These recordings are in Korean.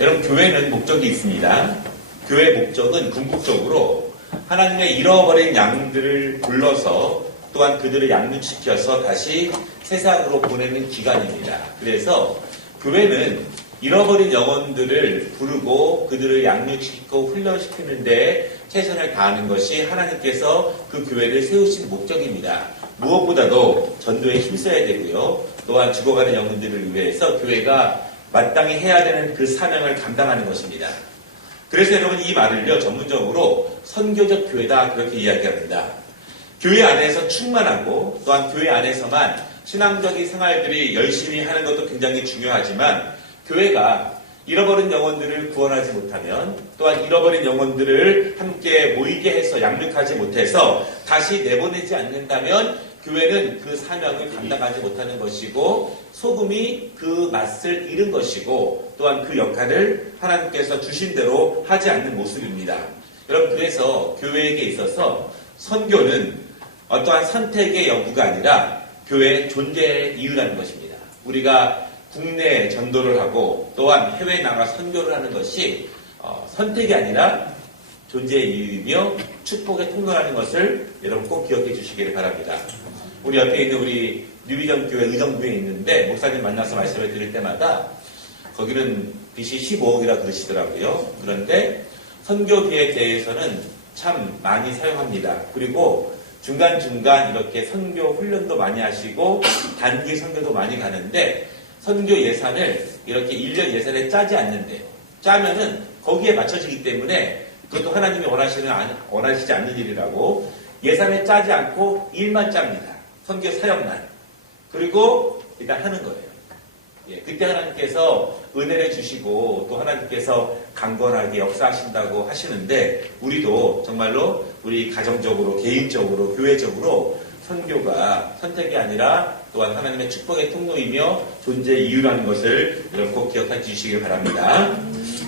여러분, 교회는 목적이 있습니다. 교회 목적은 궁극적으로 하나님의 잃어버린 양들을 불러서 또한 그들을 양육시켜서 다시 세상으로 보내는 기관입니다. 그래서 교회는 잃어버린 영혼들을 부르고 그들을 양육시키고 훈련시키는 데 최선을 다하는 것이 하나님께서 그 교회를 세우신 목적입니다. 무엇보다도 전도에 힘써야 되고요. 또한 죽어가는 영혼들을 위해서 교회가 마땅히 해야 되는 그 사명을 감당하는 것입니다. 그래서 여러분, 이 말을요, 전문적으로 선교적 교회다, 그렇게 이야기합니다. 교회 안에서 충만하고 또한 교회 안에서만 신앙적인 생활들이 열심히 하는 것도 굉장히 중요하지만, 교회가 잃어버린 영혼들을 구원하지 못하면, 또한 잃어버린 영혼들을 함께 모이게 해서 양육하지 못해서 다시 내보내지 않는다면 교회는 그 사명을 감당하지 못하는 것이고, 소금이 그 맛을 잃은 것이고, 또한 그 역할을 하나님께서 주신 대로 하지 않는 모습입니다. 여러분, 그래서 교회에게 있어서 선교는 어떠한 선택의 여부가 아니라 교회의 존재의 이유라는 것입니다. 우리가 국내 전도를 하고 또한 해외에 나가 선교를 하는 것이 선택이 아니라 존재의 이유이며 축복의 통로라는 것을 여러분 꼭 기억해 주시기를 바랍니다. 우리 옆에 있는 우리 뉴비전교회 의정부에 있는데, 목사님 만나서 말씀을 드릴 때마다 거기는 빚이 15억이라 그러시더라고요. 그런데 선교비에 대해서는 참 많이 사용합니다. 그리고 중간중간 이렇게 선교 훈련도 많이 하시고 단기 선교도 많이 가는데, 선교 예산을 이렇게 1년 예산에 짜지 않는데요. 짜면은 거기에 맞춰지기 때문에 그것도 하나님이 원하시지 않는 일이라고 예산에 짜지 않고 일만 짭니다. 선교 사역만. 그리고 일단 하는 거예요. 예, 그때 하나님께서 은혜를 주시고 또 하나님께서 강건하게 역사하신다고 하시는데, 우리도 정말로 우리 가정적으로, 개인적으로, 교회적으로 선교가 선택이 아니라 또한 하나님의 축복의 통로이며 존재의 이유라는 것을 여러분 꼭 기억해 주시길 바랍니다.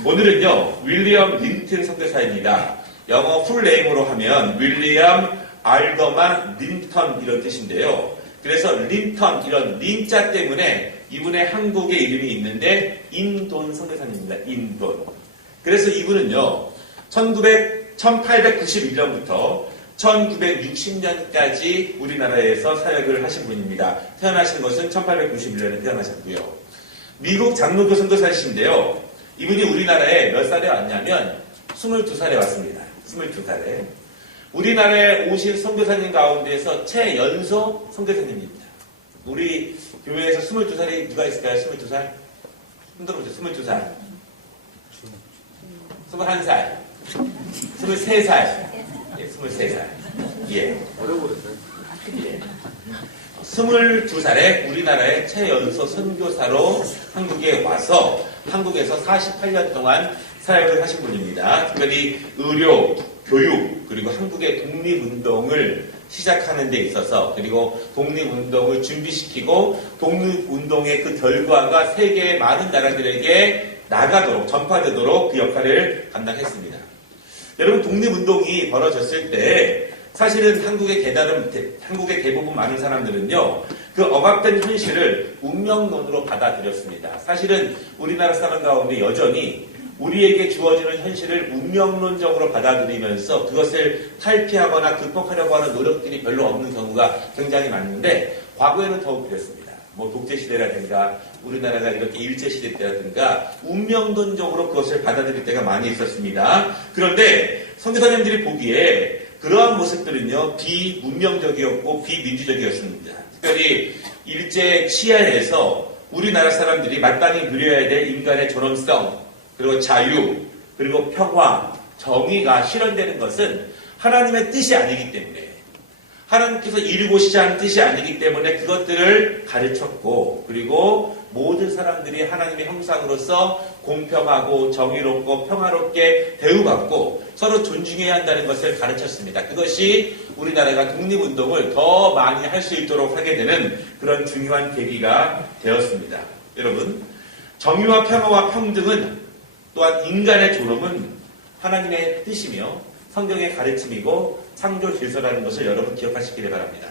오늘은요, 윌리엄 린튼 선교사입니다. 영어 풀네임으로 하면 윌리엄 알더만 린턴, 이런 뜻인데요. 그래서 린턴, 이런 린자 때문에 이분의 한국의 이름이 있는데 인돈 선교사님입니다. 인돈. 그래서 이분은요, 1891년부터 1960년까지 우리나라에서 사역을 하신 분입니다. 태어나신 것은 1891년에 태어나셨고요. 미국 장로교 선교사이신데요. 이분이 우리나라에 몇 살에 왔냐면 22살에 왔습니다. 22살에. 우리나라에 오신 선교사님 가운데서 최연소 선교사님입니다. 우리 교회에서 22살이 누가 있을까요? 22살? 힘들어보세요. 22살. 21살. 23살. 예, 23살. 예. 어려워졌어요. 예. 22살에 우리나라의 최연소 선교사로 한국에 와서 한국에서 48년 동안 사역을 하신 분입니다. 특별히 의료, 교육, 그리고 한국의 독립운동을 시작하는 데 있어서, 그리고 독립운동을 준비시키고 독립운동의 그 결과가 세계의 많은 나라들에게 나가도록, 전파되도록 그 역할을 감당했습니다. 여러분, 독립운동이 벌어졌을 때 사실은 한국의 대부분 많은 사람들은요, 그 억압된 현실을 운명론으로 받아들였습니다. 사실은 우리나라 사람 가운데 여전히 우리에게 주어지는 현실을 운명론적으로 받아들이면서 그것을 탈피하거나 극복하려고 하는 노력들이 별로 없는 경우가 굉장히 많은데, 과거에는 더욱 그랬습니다. 독재시대라든가 우리나라가 이렇게 일제시대 때라든가 운명론적으로 그것을 받아들일 때가 많이 있었습니다. 그런데 선교사님들이 보기에 그러한 모습들은요, 비문명적이었고 비민주적이었습니다. 특별히 일제 치하에서 우리나라 사람들이 마땅히 누려야 될 인간의 존엄성, 그리고 자유, 그리고 평화, 정의가 실현되는 것은 하나님의 뜻이 아니기 때문에, 하나님께서 이루고시자 하는 뜻이 아니기 때문에 그것들을 가르쳤고, 그리고 모든 사람들이 하나님의 형상으로서 공평하고 정의롭고 평화롭게 대우받고 서로 존중해야 한다는 것을 가르쳤습니다. 그것이 우리나라가 독립운동을 더 많이 할 수 있도록 하게 되는 그런 중요한 계기가 되었습니다. 여러분, 정의와 평화와 평등은, 또한 인간의 존엄은 하나님의 뜻이며 성경의 가르침이고 창조 질서라는 것을 여러분 기억하시기를 바랍니다.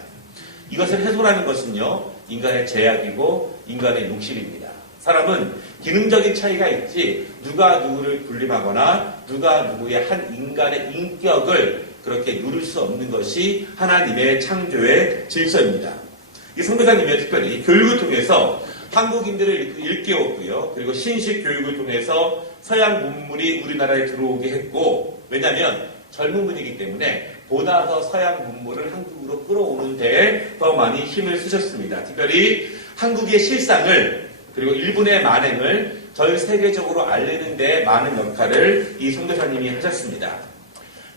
이것을 훼손하는 것은요, 인간의 죄악이고 인간의 욕심입니다. 사람은 기능적인 차이가 있지 누가 누구를 군림하거나 누가 누구의 한 인간의 인격을 그렇게 누릴 수 없는 것이 하나님의 창조의 질서입니다. 이 선교사님이 특별히 교육을 통해서 한국인들을 일깨웠고요. 그리고 신식 교육을 통해서 서양 문물이 우리나라에 들어오게 했고, 왜냐하면 젊은 분이기 때문에 보다 더 서양 문물을 한국으로 끌어오는 데에 더 많이 힘을 쓰셨습니다. 특별히 한국의 실상을 그리고 일본의 만행을 전 세계적으로 알리는 데 많은 역할을 이 선교사님이 하셨습니다.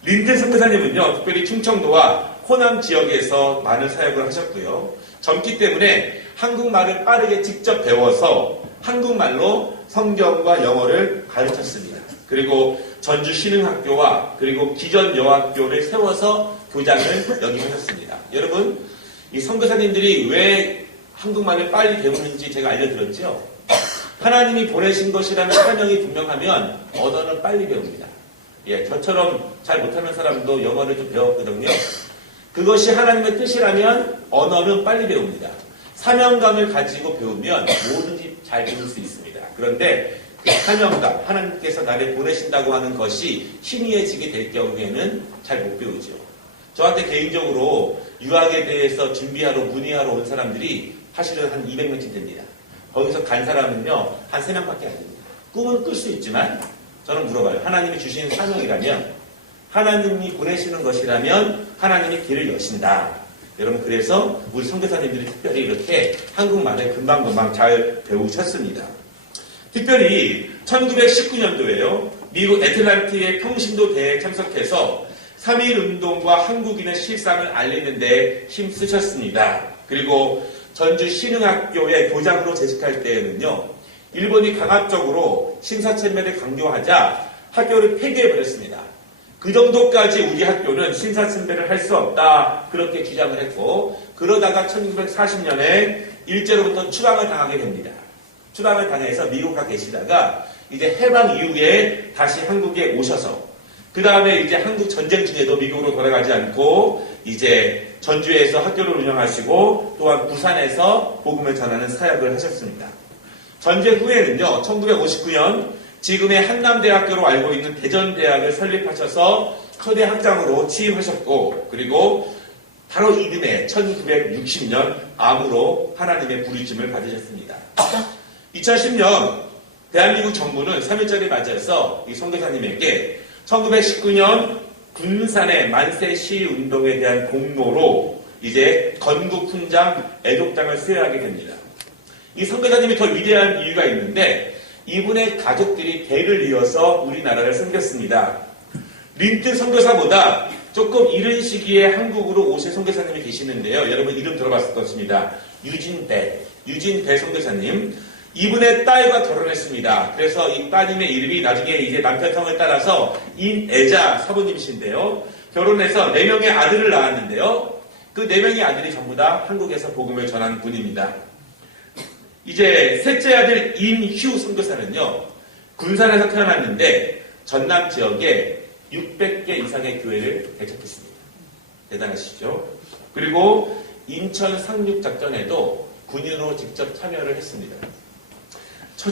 린든 선교사님은요, 특별히 충청도와 호남 지역에서 많은 사역을 하셨고요. 젊기 때문에 한국말을 빠르게 직접 배워서 한국말로 성경과 영어를 가르쳤습니다. 그리고 전주 신흥학교와 그리고 기전 여학교를 세워서 교장을 역임하셨습니다. 여러분, 이 선교사님들이 왜 한국말을 빨리 배우는지 제가 알려드렸죠? 하나님이 보내신 것이라는 사명이 분명하면 언어는 빨리 배웁니다. 예, 저처럼 잘 못하는 사람도 영어를 좀 배웠거든요. 그것이 하나님의 뜻이라면 언어는 빨리 배웁니다. 사명감을 가지고 배우면 뭐든지 잘 배울 수 있습니다. 그런데 그 사명감, 하나님께서 나를 보내신다고 하는 것이 희미해지게 될 경우에는 잘 못 배우죠. 저한테 개인적으로 유학에 대해서 준비하러 문의하러 온 사람들이 사실은 한 200명쯤 됩니다. 거기서 간 사람은요, 한 3명밖에 안 됩니다. 꿈은 꿀 수 있지만 저는 물어봐요. 하나님이 주신 사명이라면, 하나님이 보내시는 것이라면 하나님이 길을 여신다. 여러분, 그래서 우리 선교사님들이 특별히 이렇게 한국말을 금방금방 잘 배우셨습니다. 특별히 1919년도에요. 미국 애틀랜티의 평신도 대회에 참석해서 3.1운동과 한국인의 실상을 알리는 데 힘쓰셨습니다. 그리고 전주 신흥학교의 교장으로 재직할 때에는요, 일본이 강압적으로 신사참배를 강요하자 학교를 폐기해버렸습니다. 그 정도까지 우리 학교는 신사참배를 할 수 없다, 그렇게 주장을 했고, 그러다가 1940년에 일제로부터 추방을 당하게 됩니다. 추방을 당해서 미국 가 계시다가 이제 해방 이후에 다시 한국에 오셔서 그 다음에 이제 한국 전쟁 중에도 미국으로 돌아가지 않고 이제 전주에서 학교를 운영하시고 또한 부산에서 복음을 전하는 사역을 하셨습니다. 전쟁 후에는요, 1959년 지금의 한남대학교로 알고 있는 대전대학을 설립하셔서 초대 학장으로 취임하셨고, 그리고 바로 이듬해 1960년 암으로 하나님의 부르심을 받으셨습니다. 2010년 대한민국 정부는 3.1절을 맞아서 이 선교사님에게 1919년 군산의 만세 시운동에 대한 공로로 이제 건국 훈장, 애독장을 수여하게 됩니다. 이 선교사님이 더 위대한 이유가 있는데 이분의 가족들이 대를 이어서 우리나라를 섬겼습니다. 린튼 선교사보다 조금 이른 시기에 한국으로 오신 선교사님이 계시는데요. 여러분 이름 들어봤을 것입니다. 유진 배 선교사님. 이분의 딸과 결혼했습니다. 그래서 이 따님의 이름이 나중에 이제 남편 성을 따라서 인애자 사부님이신데요. 결혼해서 4명의 아들을 낳았는데요. 그 4명의 아들이 전부 다 한국에서 복음을 전하는 분입니다. 이제 셋째 아들 인휴 선교사는요, 군산에서 태어났는데 전남 지역에 600개 이상의 교회를 개척했습니다. 대단하시죠? 그리고 인천 상륙작전에도 군인으로 직접 참여를 했습니다.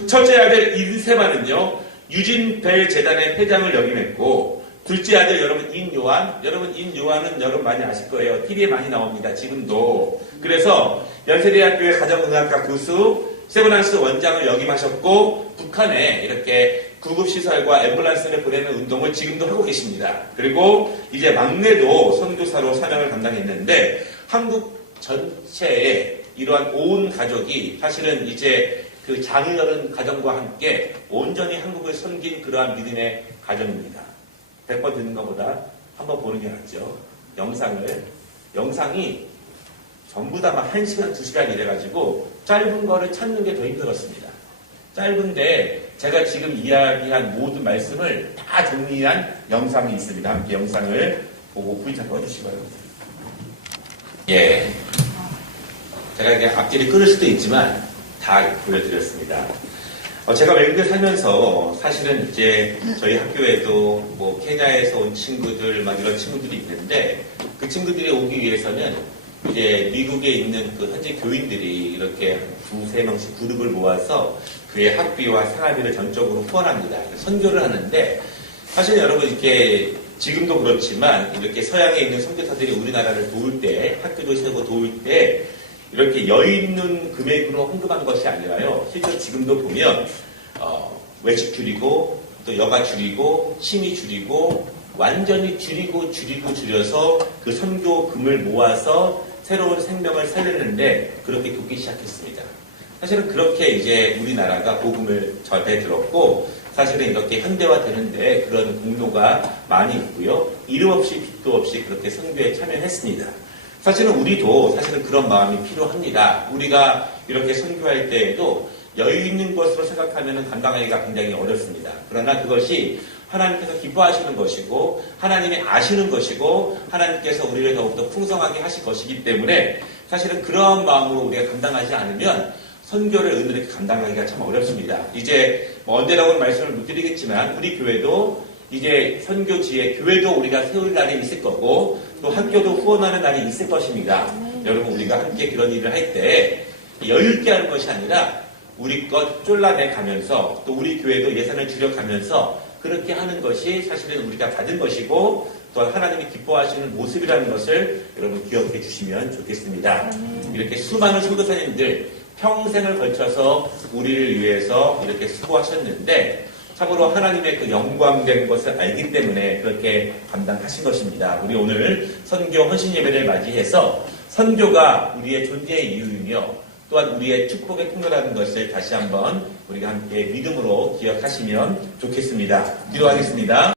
첫째 아들 인세만은요, 유진벨 재단의 회장을 역임했고, 둘째 아들 여러분 인요한, 여러분 인요한은 여러분 많이 아실 거예요. TV에 많이 나옵니다. 지금도. 그래서 연세대학교의 가정의학과 교수, 세브란스 원장을 역임하셨고, 북한에 이렇게 구급시설과 앰뷸런스를 보내는 운동을 지금도 하고 계십니다. 그리고 이제 막내도 선교사로 사명을 감당했는데, 한국 전체에 이러한 온 가족이 사실은 이제 그 장인어른 가정과 함께 온전히 한국을 섬긴 그러한 믿음의 가정입니다. 100번 듣는 것보다 한번 보는 게 낫죠. 영상이 전부 다 막 1시간, 2시간 이래가지고 짧은 거를 찾는 게 더 힘들었습니다. 짧은데 제가 지금 이야기한 모든 말씀을 다 정리한 영상이 있습니다. 함께 영상을 보고 구이차 꺼주시고요. 예. 제가 그냥 앞뒤를 끊을 수도 있지만 다 보여드렸습니다. 제가 외국에 살면서 사실은 이제 저희 학교에도 뭐 케냐에서 온 친구들 막 이런 친구들이 있는데 그 친구들이 오기 위해서는 이제 미국에 있는 그 현지 교인들이 이렇게 두세 명씩 그룹을 모아서 그의 학비와 생활비를 전적으로 후원합니다. 선교를 하는데 사실 여러분 이렇게 지금도 그렇지만 이렇게 서양에 있는 선교사들이 우리나라를 도울 때 학교도 세우고 도울 때 이렇게 여유 있는 금액으로 헌금한 것이 아니라요. 실제로 지금도 보면 외식 줄이고 또 여가 줄이고 심의 줄이고 완전히 줄여서 그 선교금을 모아서 새로운 생명을 살리는데 그렇게 돕기 시작했습니다. 사실은 그렇게 이제 우리나라가 복음을 접해 들었고 사실은 이렇게 현대화되는데 그런 공로가 많이 있고요. 이름 없이 빚도 없이 그렇게 선교에 참여했습니다. 사실은 우리도 사실은 그런 마음이 필요합니다. 우리가 이렇게 선교할 때에도 여유 있는 것으로 생각하면 감당하기가 굉장히 어렵습니다. 그러나 그것이 하나님께서 기뻐하시는 것이고 하나님이 아시는 것이고 하나님께서 우리를 더욱더 풍성하게 하실 것이기 때문에 사실은 그러한 마음으로 우리가 감당하지 않으면 선교를 은혜롭게 감당하기가 참 어렵습니다. 이제 언제라고는 말씀을 못 드리겠지만 우리 교회도 이제 선교지에 교회도 우리가 세울 날이 있을 거고 또 학교도 후원하는 날이 있을 것입니다. 여러분 우리가 함께 그런 일을 할 때 여유 있게 하는 것이 아니라 우리 것 쫄라내 가면서 또 우리 교회도 예산을 줄여가면서 그렇게 하는 것이 사실은 우리가 받은 것이고 또한 하나님이 기뻐하시는 모습이라는 것을 여러분 기억해 주시면 좋겠습니다. 이렇게 수많은 선교사님들 평생을 걸쳐서 우리를 위해서 이렇게 수고하셨는데 참으로 하나님의 그 영광된 것을 알기 때문에 그렇게 감당하신 것입니다. 우리 오늘 선교 헌신 예배를 맞이해서 선교가 우리의 존재의 이유이며 또한 우리의 축복의 통로라는 것을 다시 한번 우리가 함께 믿음으로 기억하시면 좋겠습니다. 기도하겠습니다.